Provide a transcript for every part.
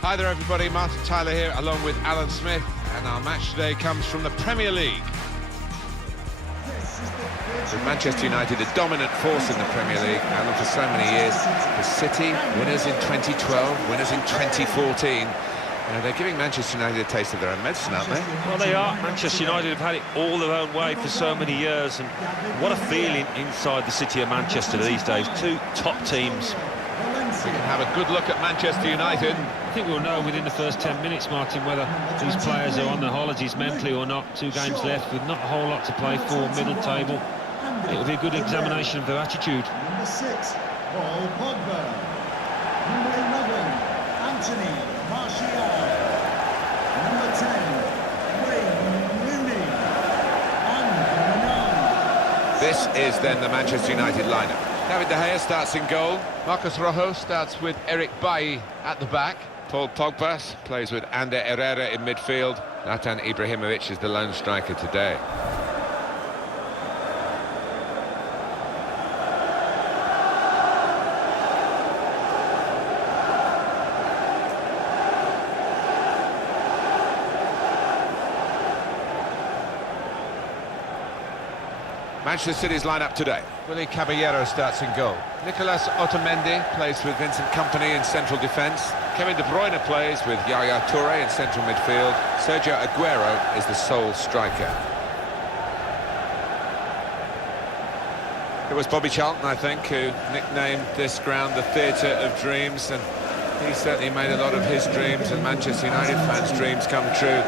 Hi there everybody, Martin Tyler here along with Alan Smith, and our match today comes from the Premier League. With Manchester United a dominant force in the Premier League, and for so many years, the City, winners in 2012, winners in 2014. They're giving Manchester United a taste of their own medicine, aren't they? Well, they are. Manchester United have had it all their own way for so many years, and what a feeling inside the city of Manchester these days. Two top teams. We can have a good look at Manchester United. I think we'll know within the first 10 minutes, Martin, whether these players are on their holidays mentally or not. 2 games left with not a whole lot to play for, middle table. It'll be a good examination of their attitude. Number 6, Paul Pogba. Number 11, Anthony Martial. Number 10, Wayne Rooney. And number 9. This is then the Manchester United lineup. David De Gea starts in goal. Marcos Rojo starts with Eric Bailly at the back. Paul Pogba plays with Ander Herrera in midfield. Zlatan Ibrahimovic is the lone striker today. Manchester City's lineup today. Willy Caballero starts in goal. Nicolas Otamendi plays with Vincent Kompany in central defence. Kevin De Bruyne plays with Yaya Toure in central midfield. Sergio Aguero is the sole striker. It was Bobby Charlton, I think, who nicknamed this ground the Theatre of Dreams, and he certainly made a lot of his dreams and Manchester United fans' dreams come true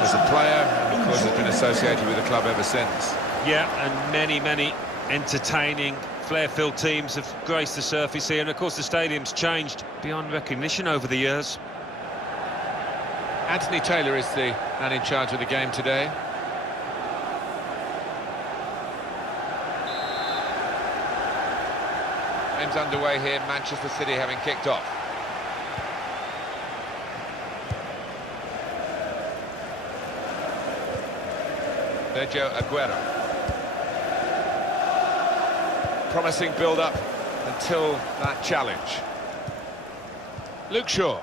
as a player, and of course has been associated with the club ever since. Yeah, and many entertaining, flair-filled teams have graced the surface here, and of course the stadium's changed beyond recognition over the years. Anthony Taylor is the man in charge of the game today. Game's underway here, Manchester City having kicked off. Sergio Aguero. Promising build-up until that challenge. Luke Shaw.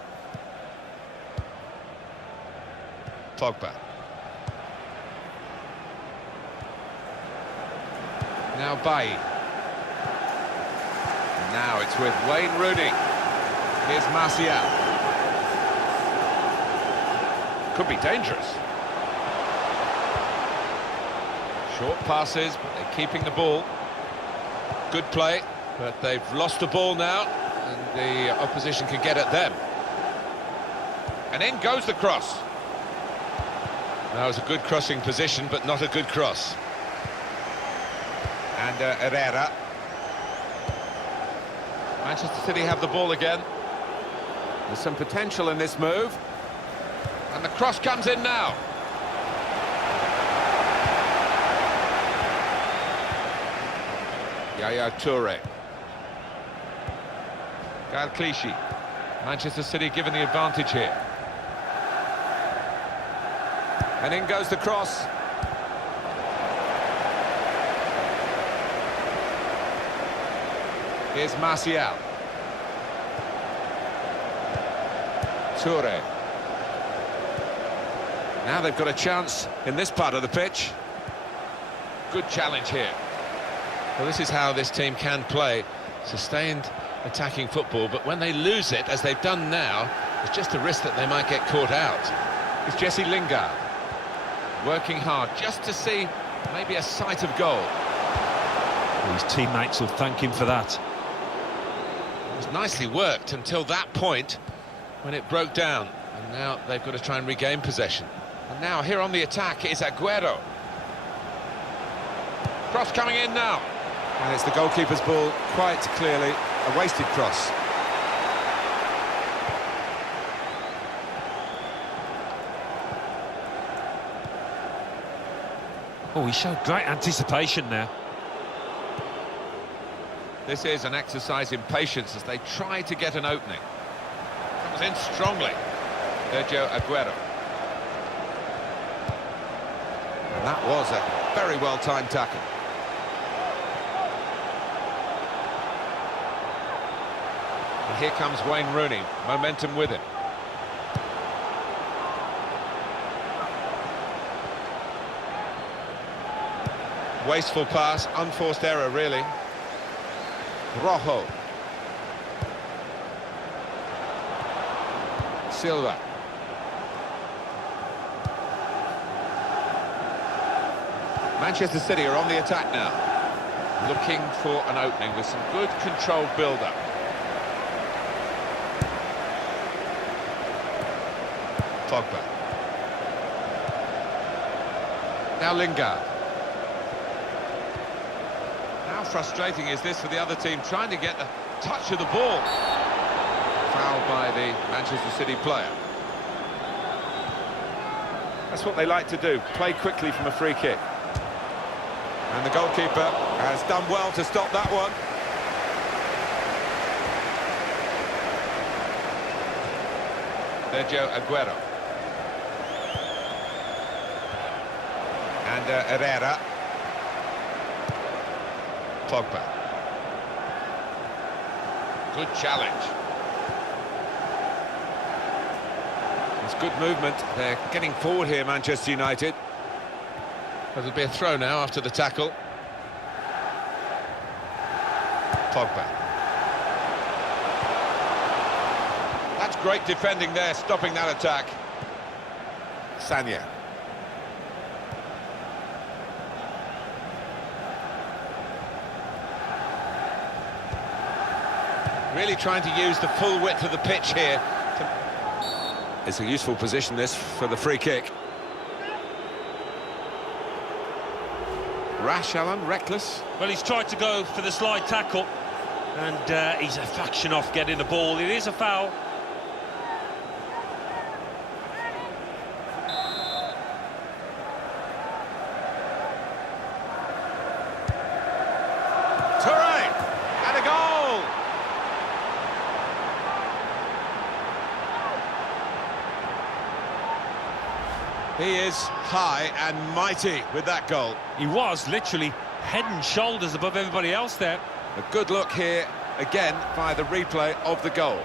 Pogba. Now Bailly. Now it's with Wayne Rooney. Here's Martial. Could be dangerous. Short passes, but they're keeping the ball. Good play, but they've lost the ball now, and the opposition can get at them. And in goes the cross. That was a good crossing position, but not a good cross. And Herrera. Manchester City have the ball again. There's some potential in this move. And the cross comes in now. Yaya Toure. Gael Clichy. Manchester City given the advantage here. And in goes the cross. Here's Martial. Toure. Now they've got a chance in this part of the pitch. Good challenge here. Well, this is how this team can play. Sustained attacking football, but when they lose it, as they've done now, there's just a risk that they might get caught out. It's Jesse Lingard. Working hard just to see maybe a sight of goal. His teammates will thank him for that. It was nicely worked until that point when it broke down. And now they've got to try and regain possession. And now here on the attack is Aguero. Cross coming in now. And it's the goalkeeper's ball, quite clearly a wasted cross. Oh, he showed great anticipation there. This is an exercise in patience as they try to get an opening. Comes in strongly. Sergio Aguero. And that was a very well-timed tackle. And here comes Wayne Rooney, momentum with him. Wasteful pass, unforced error, really. Rojo. Silva. Manchester City are on the attack now, looking for an opening with some good controlled build-up. Pogba. Now Lingard. How frustrating is this for the other team, trying to get the touch of the ball? Fouled by the Manchester City player. That's what they like to do, play quickly from a free kick. And the goalkeeper has done well to stop that one. Sergio Aguero. And Herrera. Pogba. Good challenge. It's good movement. They're getting forward here, Manchester United. It'll be a throw now after the tackle. Pogba. That's great defending there, stopping that attack. Sanya. Really trying to use the full width of the pitch here. It's a useful position, this, for the free kick. Rash, Alan, reckless. Well, he's tried to go for the slide tackle, and he's a fraction off getting the ball. It is a foul. Touré! And a goal! He is high and mighty with that goal. He was literally head and shoulders above everybody else there. A good look here, again, by the replay of the goal.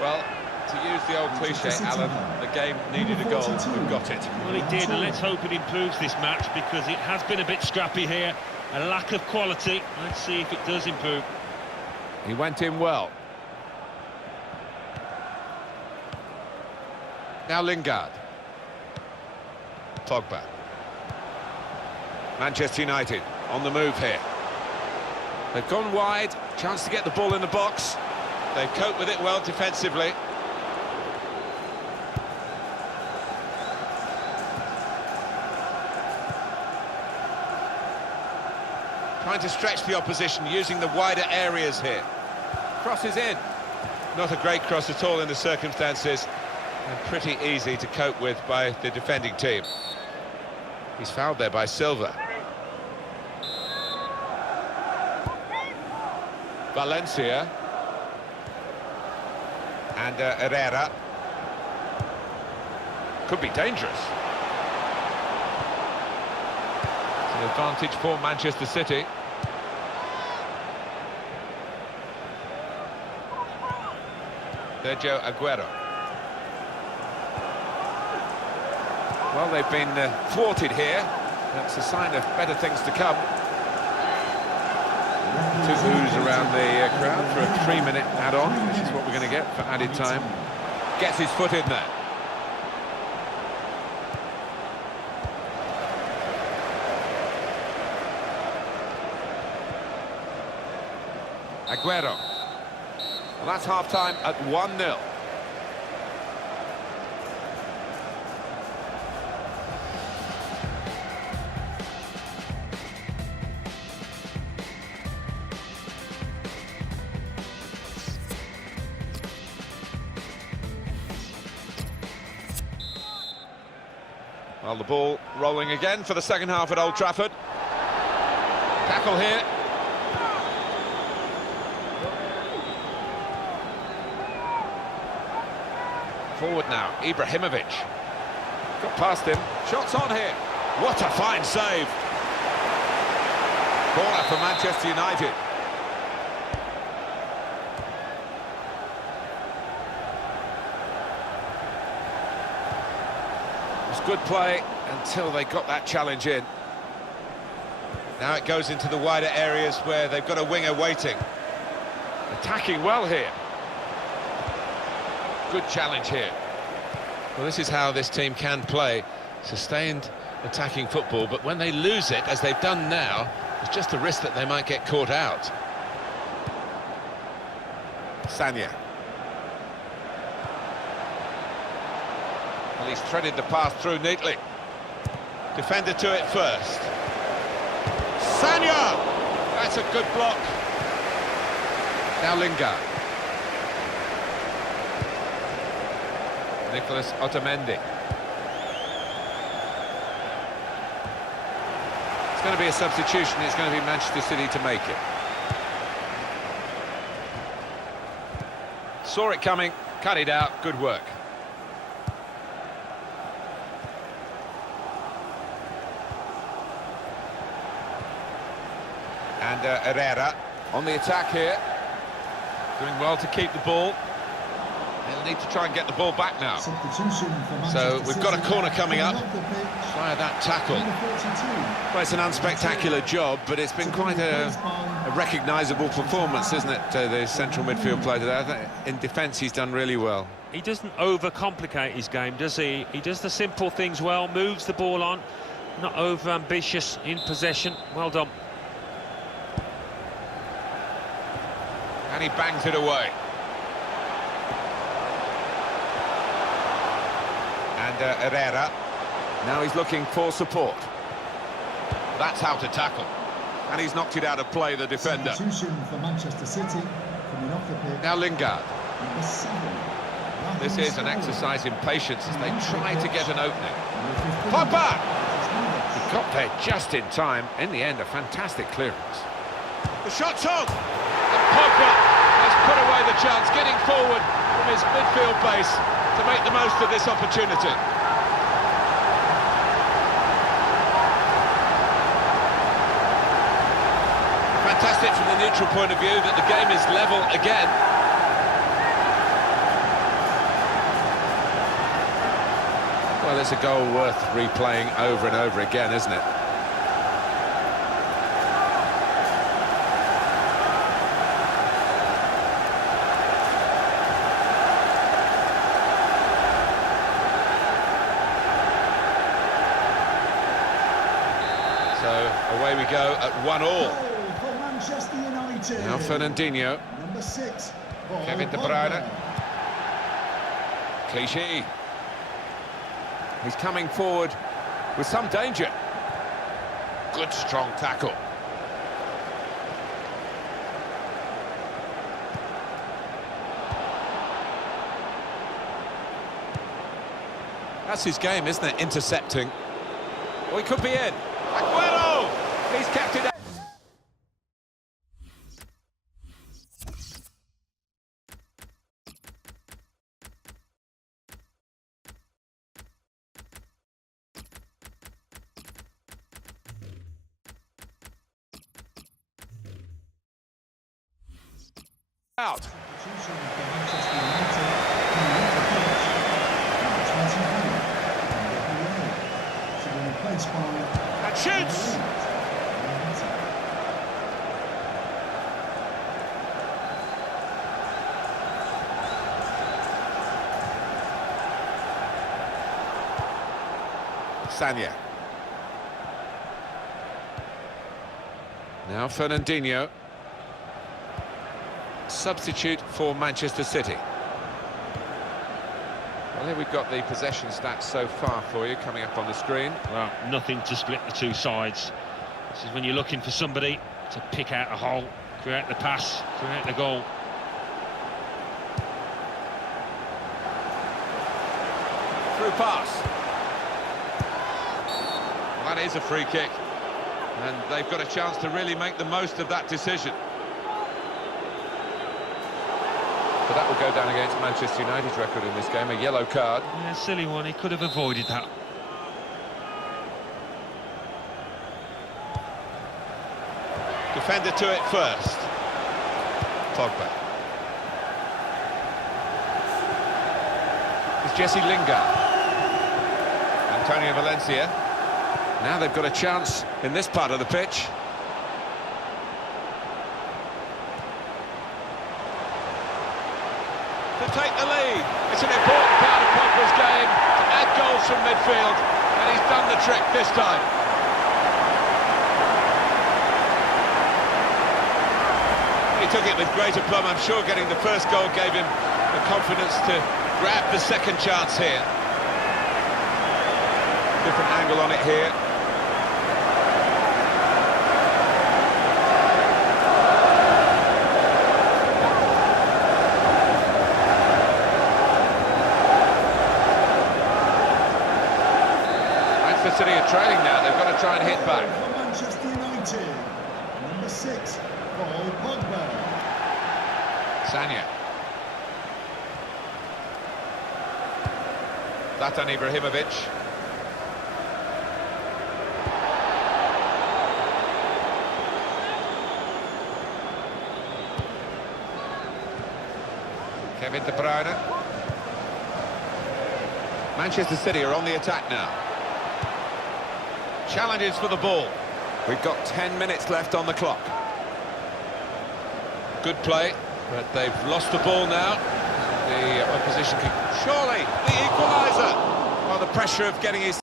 Well, to use the old cliche, Alan, the game needed a goal, we've got it. Well, it did, and let's hope it improves this match, because it has been a bit scrappy here. A lack of quality. Let's see if it does improve. He went in well. Now Lingard. Pogba. Manchester United on the move here. They've gone wide, chance to get the ball in the box. They've coped with it well defensively. Trying to stretch the opposition, using the wider areas here. Crosses in. Not a great cross at all in the circumstances, and pretty easy to cope with by the defending team. He's fouled there by Silva. Valencia. And Herrera. Could be dangerous. It's an advantage for Manchester City. Sergio Aguero. Well, they've been thwarted here. That's a sign of better things to come. Two boos around the crowd for a 3-minute add-on, which is what we're going to get for added time. Gets his foot in there. Aguero. Well, that's half-time at 1-0. Well, the ball rolling again for the second half at Old Trafford. Tackle here. Forward now, Ibrahimovic. Got past him. Shots on here. What a fine save. Corner for Manchester United. It was good play until they got that challenge in. Now it goes into the wider areas where they've got a winger waiting. Attacking well here. Good challenge here. Well, this is how this team can play. Sustained attacking football, but when they lose it, as they've done now, there's just a risk that they might get caught out. Sanya. Well, he's threaded the path through neatly. Defender to it first. Sanya! That's a good block. Now Lingard. Nicholas Otamendi. It's going to be a substitution. It's going to be Manchester City to make it. Saw it coming, cut it out. Good work. And Herrera on the attack here. Doing well to keep the ball. They'll need to try and get the ball back now. So we've got a corner coming up. Try that tackle. Well, it's an unspectacular job, but it's been quite a recognisable performance, isn't it? The central midfield player today. In defence, he's done really well. He doesn't overcomplicate his game, does he? He does the simple things well, moves the ball on, not over-ambitious in possession. Well done. And he bangs it away. And Herrera. Now he's looking for support. That's how to tackle. And he's knocked it out of play, the defender. For Manchester City, coming off the pitch. Now Lingard. Number 7. This is an exercise in patience as they try to get an opening. Pogba! He got there just in time. In the end, a fantastic clearance. The shot's on! And Pogba has put away the chance, getting forward from his midfield base to make the most of this opportunity. Fantastic from the neutral point of view that the game is level again. Well, it's a goal worth replaying over and over again, isn't it? So away we go at 1-1. Now Fernandinho. Number 6. Kevin De Bruyne. Clichy. He's coming forward with some danger. Good strong tackle. That's his game, isn't it? Intercepting. Oh, he could be in. Aguero! He's kept it out. Out. And shoots! Sanya. Now Fernandinho. Substitute for Manchester City. Well, here we've got the possession stats so far for you coming up on the screen. Well, nothing to split the two sides. This is when you're looking for somebody to pick out a hole, create the pass, create the goal. Through pass. Well, that is a free kick. And they've got a chance to really make the most of that decision. So that will go down against Manchester United's record in this game, a yellow card. Yeah, silly one, he could have avoided that. Defender to it first. Pogba. It's Jesse Lingard. Antonio Valencia. Now they've got a chance in this part of the pitch. It's an important part of Pogba's game to add goals from midfield, and he's done the trick this time. He took it with great aplomb. I'm sure getting the first goal gave him the confidence to grab the second chance here. Different angle on it here. Manchester City are trailing now. They've got to try and hit back. For Manchester United, number 6, Paul Pogba. Sanya. Zlatan Ibrahimovic. Kevin De Bruyne. Manchester City are on the attack now. Challenges for the ball. We've got 10 minutes left on the clock. Good play, but they've lost the ball now. The opposition can... Surely, the equaliser! Well, the pressure of getting his...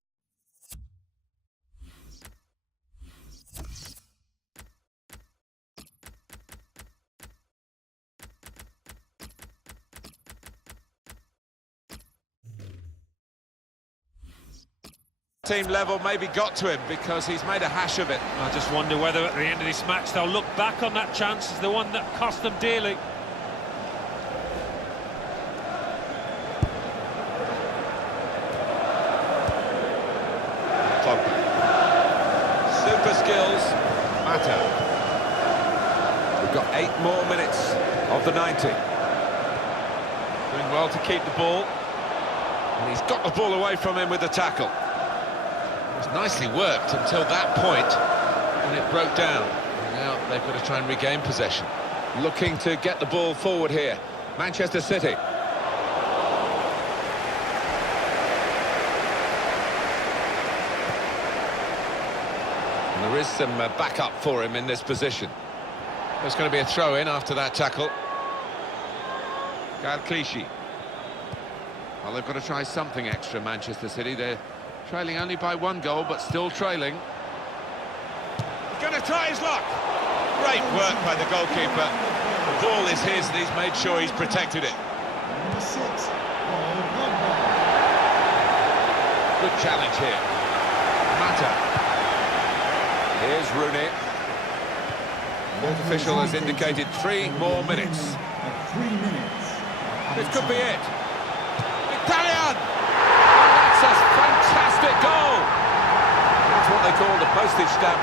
team level maybe got to him because he's made a hash of it. I just wonder whether at the end of this match they'll look back on that chance as the one that cost them dearly. Pogba. Super skills matter. We've got 8 more minutes of the 90. Doing well to keep the ball. And he's got the ball away from him with the tackle. It was nicely worked until that point, and it broke down. And now they've got to try and regain possession. Looking to get the ball forward here. Manchester City. And there is some backup for him in this position. There's going to be a throw-in after that tackle. Clichy. Well, they've got to try something extra, Manchester City. They're trailing only by 1 goal, but still trailing. He's going to try his luck. Great work by the goalkeeper. The ball is his, and he's made sure he's protected it. Number 6, Paul Pogba. Good challenge here. Mata. Here's Rooney. Fourth official has indicated 3 more minutes. 3 minutes. This could be it. Italian! That's a fantastic goal! That's what they call the postage stamp.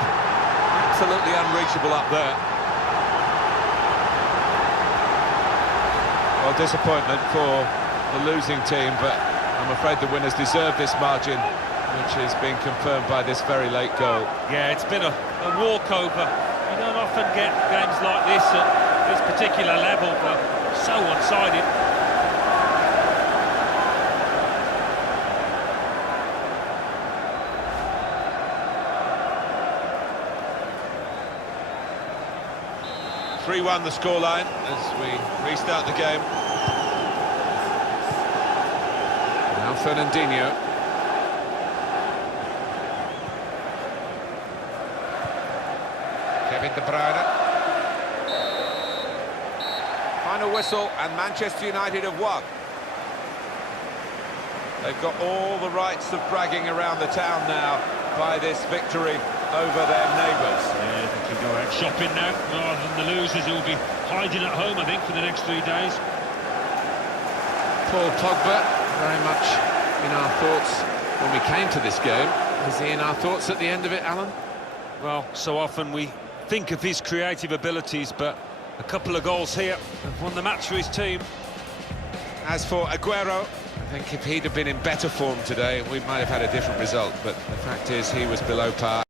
Absolutely unreachable up there. Well, disappointment for the losing team, but I'm afraid the winners deserve this margin, which is being confirmed by this very late goal. Yeah, it's been a walkover. You don't often get games like this at this particular level, but so one-sided. (3-1) the scoreline as we restart the game. Now Fernandinho. Kevin De Bruyne. Final whistle and Manchester United have won. They've got all the rights of bragging around the town now by this victory over their neighbours. Yeah, they can go out shopping now, rather than the losers who will be hiding at home, I think, for the next 3 days. Paul Pogba, very much in our thoughts when we came to this game. Is he in our thoughts at the end of it, Alan? Well, so often we think of his creative abilities, but a couple of goals here have won the match for his team. As for Aguero, I think if he'd have been in better form today, we might have had a different result, but the fact is he was below par.